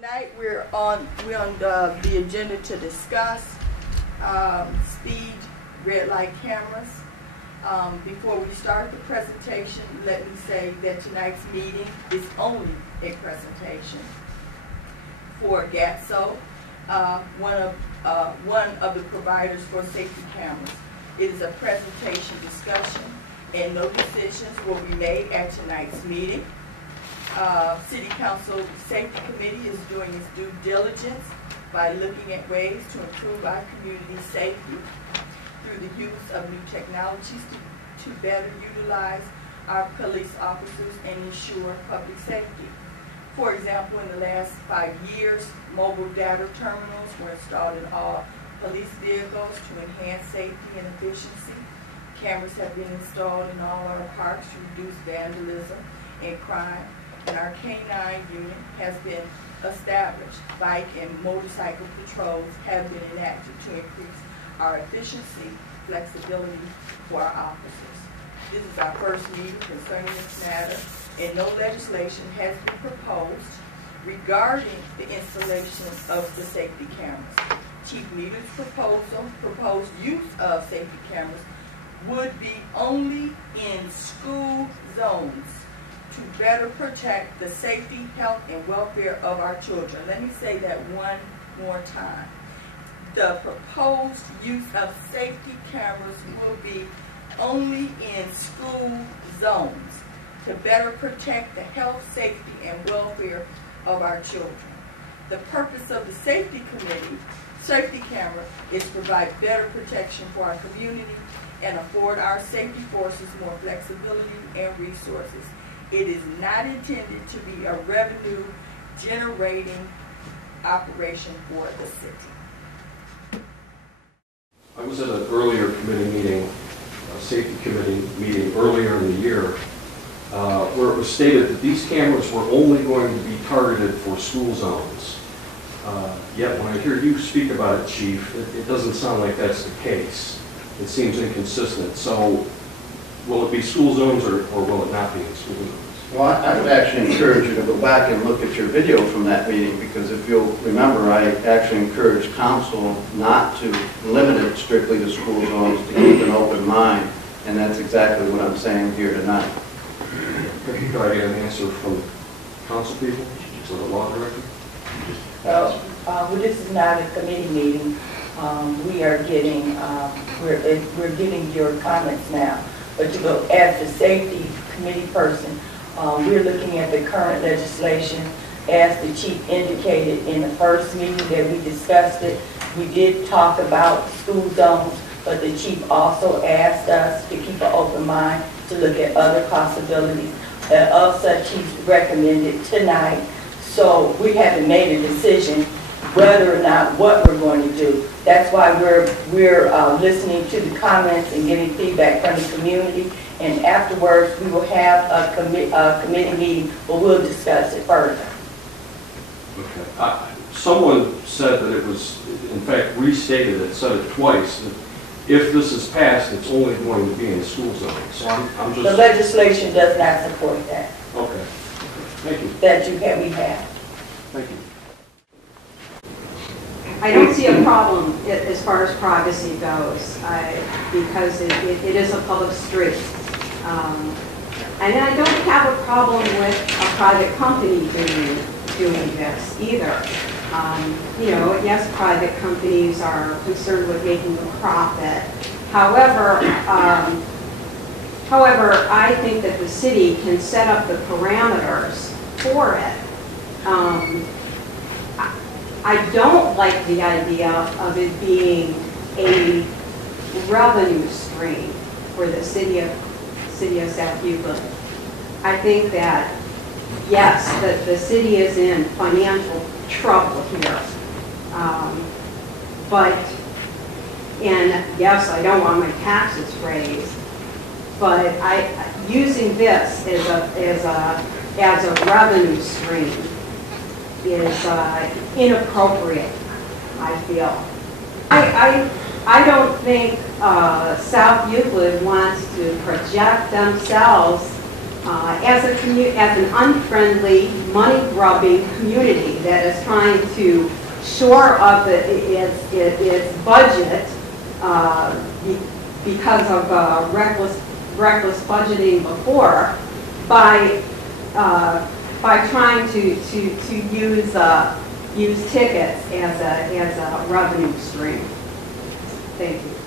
Tonight we're on the agenda to discuss speed red light cameras. Before we start the presentation, let me say that tonight's meeting is only a presentation for GATSO, one of the providers for safety cameras. It is a presentation discussion, and no decisions will be made at tonight's meeting. City Council Safety Committee is doing its due diligence by looking at ways to improve our community safety through the use of new technologies to better utilize our police officers and ensure public safety. For example, in the last 5 years, mobile data terminals were installed in all police vehicles to enhance safety and efficiency. Cameras have been installed in all our parks to reduce vandalism and crime. And our K-9 unit has been established. Bike and motorcycle patrols have been enacted to increase our efficiency, flexibility for our officers. This is our first meeting concerning this matter, and no legislation has been proposed regarding the installation of the safety cameras. Chief Meader's proposed use of safety cameras would be only in school zones to better protect the safety, health, and welfare of our children. Let me say that one more time. The proposed use of safety cameras will be only in school zones to better protect the health, safety, and welfare of our children. The purpose of the safety camera is to provide better protection for our community and afford our safety forces more flexibility and resources. It is not intended to be a revenue-generating operation for the city. I was at an earlier committee meeting, a safety committee meeting earlier in the year, where it was stated that these cameras were only going to be targeted for school zones. Yet when I hear you speak about it, Chief, it doesn't sound like that's the case. It seems inconsistent. So will it be school zones or will it not be in school zones? Well, I would actually encourage you to go back and look at your video from that meeting, because if you'll remember, I actually encouraged council not to limit it strictly to school zones, to keep an open mind, and that's exactly what I'm saying here tonight. Could I get an answer from council people or the law director? Well, this is not a committee meeting. We are getting, we're getting your comments now. But to go as the safety committee person, we're looking at the current legislation. As the chief indicated in the first meeting that we discussed it, we did talk about school zones, but the chief also asked us to keep an open mind to look at other possibilities. Of such, he's recommended tonight. So we haven't made a decision whether or not what we're going to do. That's why we're listening to the comments and getting feedback from the community. And afterwards, we will have a committee meeting where we'll discuss it further. Okay. Someone said that it was, in fact, restated it, said it twice, that if this is passed, it's only going to be in school zones. So I'm just... The legislation does not support that. Okay. Thank you. That we have. Thank you. I don't see a problem as far as privacy goes, because it is a public street. And I don't have a problem with a private company doing this either. You know, yes, private companies are concerned with making a profit. However, I think that the city can set up the parameters for it. I don't like the idea of it being a revenue stream for the city of South Euclid. I think that, yes, that the city is in financial trouble here. And yes, I don't want my taxes raised, but using this as a revenue stream is inappropriate, I feel. I don't think South Euclid wants to project themselves as an unfriendly, money-grubbing community that is trying to shore up its budget because of reckless budgeting before, by trying to use tickets as a revenue stream. Thank you.